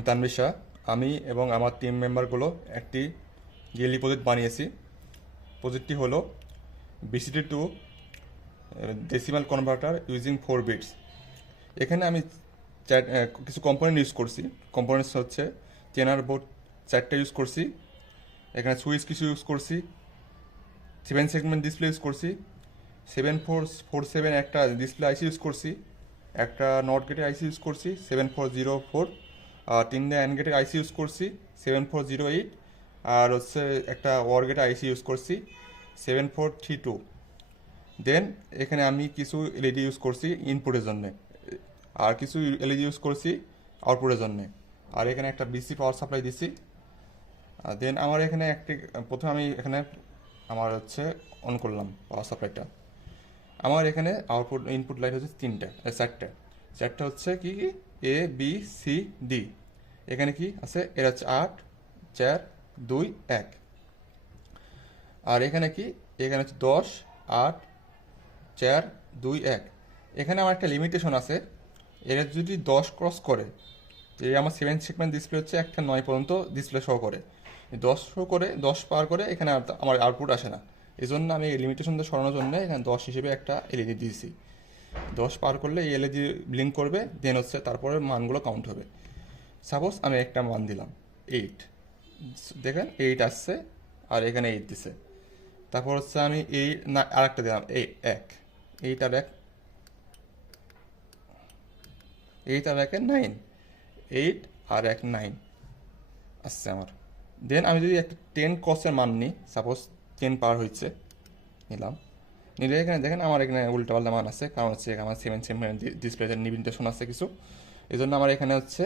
আমি তানভীর শাহ। আমি এবং আমার টিম মেম্বারগুলো একটি ডিএলই প্রজেক্ট বানিয়েছি। প্রজেক্টটি হলো BCD to decimal converter using 4 bits. এখানে আমি কিছু কম্পোনেন্ট ইউজ করছি। কম্পোনেন্টস হচ্ছে চেনার বোর্ড 4টা ইউজ করছি, এখানে সুইচ কিছু ইউজ করছি, 7 সেগমেন্ট ডিসপ্লে ইউজ করছি, 7447 একটা ডিসপ্লে আইসি ইউজ করছি, একটা নট গেটের আইসি ইউজ করছি 7404, আর 3টে অ্যান্ড গেটের আইসি ইউজ করছি 7408, আর হচ্ছে একটা ওয়ার গেটের আইসি ইউজ করছি 7432। দেন এখানে আমি কিছু এলইডি ইউজ করছি ইনপুটের জন্য, আর কিছু এলইডি ইউজ করছি আউটপুটের জন্য, আর এখানে একটা বিসি পাওয়ার সাপ্লাই দিছি। দেন আমার এখানে প্রথমে আমি এখানে আমার হচ্ছে অন করলাম পাওয়ার সাপ্লাইটা। আমার এখানে আউটপুট ইনপুট লাইট হচ্ছে চারটে চারটে হচ্ছে কি কি এ বি সি ডি। এখানে কি আছে, এর হচ্ছে 8 4 2 1। আর এখানে কি, এখানে হচ্ছে 10 8 4 2 1। এখানে আমার একটা লিমিটেশন আছে, এর যদি 10 ক্রস করে, এই আমার 7 সেগমেন্ট ডিসপ্লে হচ্ছে একটা 9 পর্যন্ত ডিসপ্লে শো করে, 10 শো করে 10 পার করে এখানে আমার আউটপুট আসে না। এই জন্য আমি এই লিমিটেশনটা সরানোর জন্য এখানে 10 হিসেবে একটা এলইডি দিয়েছি। 10 পার করলে এই এলইডি ব্লিঙ্ক করবে, দেন হচ্ছে তারপরে মানগুলো কাউন্ট হবে। সাপোজ আমি একটা মান দিলাম 8, দেখেন 8 আসছে, আর এখানে 8 দিছে। তারপর হচ্ছে আমি এই না আরেকটা দিলাম 1, 8 আর 1, 8 আর 1 9, 8 আর 1 9 আসছে আমার। দেন আমি যদি একটা 10 ক্রসের মান নিই, সাপোজ 10 পার হয়েছে, নিলাম, নিলে এখানে দেখেন আমার এখানে উল্টাপাল্টা মান আছে, কারণ হচ্ছে আমার 7 সেগমেন্ট ডিসপ্লেতে লিমিটেশন আছে কিছু। এই জন্য আমার এখানে হচ্ছে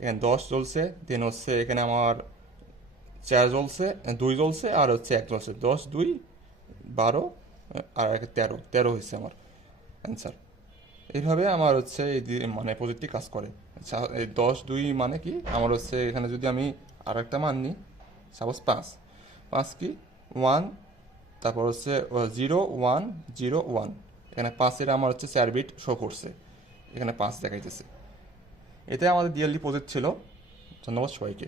এখানে 10 জ্বলছে, দেন হচ্ছে এখানে আমার 4 জ্বলছে, 2 জ্বলছে, আর হচ্ছে 1 জ্বলছে। 10 2 12, আর 1 13, 13 হয়েছে আমার অ্যান্সার। এইভাবে আমার হচ্ছে মানে প্রজেক্টটি কাজ করে। আচ্ছা, এই 10 2 মানে কি, আমার হচ্ছে এখানে যদি আমি আর একটা মান নিই, সাপোজ 5, 5 কি 1, তারপর হচ্ছে 0 1 0 1। এখানে 5-এর আমার হচ্ছে 4 বিট শো করছে, এখানে 5 দেখাইতেছে। এটাই আমাদের ডিএলডি প্রজেক্ট ছিল। ধন্যবাদ সবাইকে।